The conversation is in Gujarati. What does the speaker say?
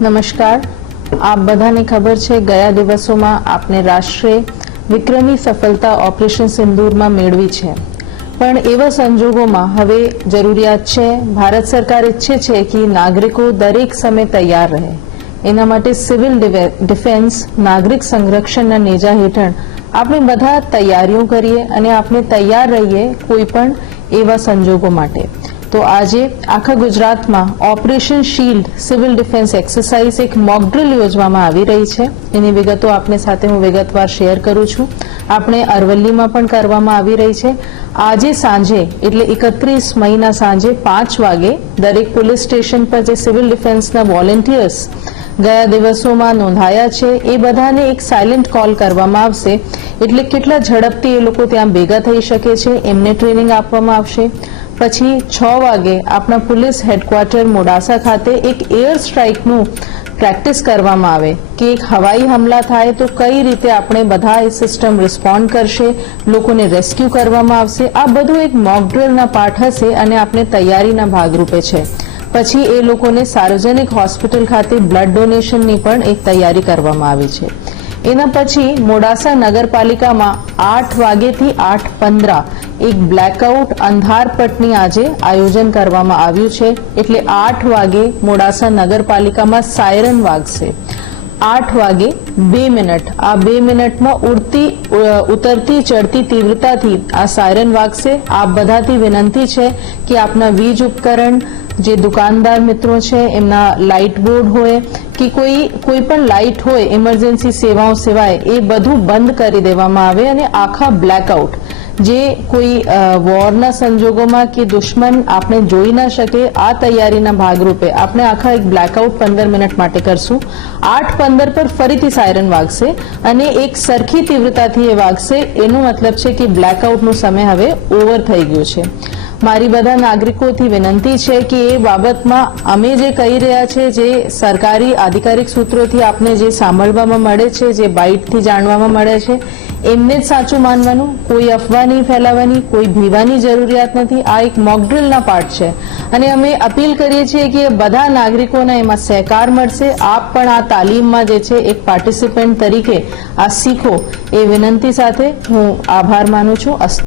નમસ્કાર. આપ બધાને ખબર છે ગયા દિવસોમાં આપને રાષ્ટ્રીય વિક્રમી સફળતા ઓપરેશન સિંદૂરમાં મેળવી છે, પણ એવા સંજોગોમાં હવે જરૂરિયાત છે, ભારત સરકાર ઈચ્છે છે કે નાગરિકો દરેક સમય તૈયાર રહે. એના માટે સિવિલ ડિફેન્સ નાગરિક સંરક્ષણના નેજા હેઠળ આપણે બધા તૈયારીઓ કરીએ અને આપણે તૈયાર રહીએ કોઈ પણ એવા સંજોગો માટે. તો આજે આખા ગુજરાતમાં operation shield civil defence exercise એક મોક ડ્રિલ યોજવામાં આવી રહી છે. એની વિગતો આપને સાથે હું વિગતવાર શેર કરું છું. આપણે અરવલ્લીમાં પણ કરવામાં આવી રહી છે. આજે સાંજે એટલે 31 મઈના સાંજે 5 વાગે દરેક પોલીસ સ્ટેશન પર જે સિવિલ ડિફેન્સના વોલેન્ટિયર્સ ગયા દિવસોમાં નોંધાયા છે એ બધાને એક સાયલેન્ટ કોલ કરવામાં આવશે. એટલે કેટલા ઝડપથી એ લોકો ત્યાં ભેગા થઈ શકે છે એમને ટ્રેનિંગ આપવામાં આવશે. પછી 6 વાગે આપણા પોલીસ હેડક્વાર્ટર મોડાસા ખાતે એક એર સ્ટ્રાઇકનું પ્રેક્ટિસ કરવામાં આવે કે એક હવાઈ હુમલા થાય તો કઈ રીતે આપણે બધા એ સિસ્ટમ રિસ્પોન્ડ કરશે, લોકોને રેસ્ક્યુ કરવામાં આવશે. આ બધું એક મોક ડ્રિલના પાર્ટ હશે અને આપણે તૈયારીના ભાગરૂપે છે. પછી એ લોકોને સાર્વજનિક હોસ્પિટલ ખાતે બ્લડ ડોનેશનની પણ એક તૈયારી કરવામાં આવી છે. એના પછી મોડાસા નગરપાલિકામાં 8 વાગ્યેથી 8:15 એક બ્લેકઆઉટ અંધારપટની આજે આયોજન કરવામાં આવ્યું છે. એટલે 8 વાગે મોડાસા નગરપાલિકામાં સાયરન વાગશે. 8 વાગે 2 મિનિટ, આ 2 મિનિટમાં ઉતરતી ચડતી તીવ્રતાથી આ સાયરન વાગશે. આપ બધાથી વિનંતી છે કે આપના વીજ ઉપકરણ, જે દુકાનદાર મિત્રો છે એમના લાઇટ બોર્ડ હોય કે કોઈ પણ લાઇટ હોય ઇમરજન્સી સેવાઓ સિવાય એ બધું બંધ કરી દેવામાં આવે અને આખા બ્લેકઆઉટ જે કોઈ વોરના સંજોગોમાં કે દુશ્મન આપણે જોઈ ના શકે આ તૈયારીના ભાગરૂપે આપણે આખા એક બ્લેકઆઉટ 15 મિનિટ માટે કરશું. 8:15 પર ફરીથી સાયરન વાગશે અને એક સરખી તીવ્રતાથી એ વાગશે. એનો મતલબ છે કે બ્લેકઆઉટનો સમય હવે ઓવર થઈ ગયો છે. મારી બધા નાગરિકોથી વિનંતી છે કે એ બાબતમાં અમે જે કહી રહ્યા છે, જે સરકારી આધિકારિક સૂત્રોથી આપને જે સાંભળવામાં મળે છે, જે બાઇટથી જાણવામાં મળે છે, એમને જ સાચું માનવાનું, કોઈ અફવા નહીં ફેલાવવાની, કોઈ ભીવાની જરૂરિયાત નથી. આ એક મોક ડ્રિલના પાર્ટ છે અને અમે અપીલ કરીએ છીએ કે બધા નાગરિકોને એમાં સહકાર મળશે. આપ પણ આ તાલીમમાં જે છે એક પાર્ટિસિપન્ટ તરીકે આ શીખો એ વિનંતી સાથે હું આભાર માનું છું.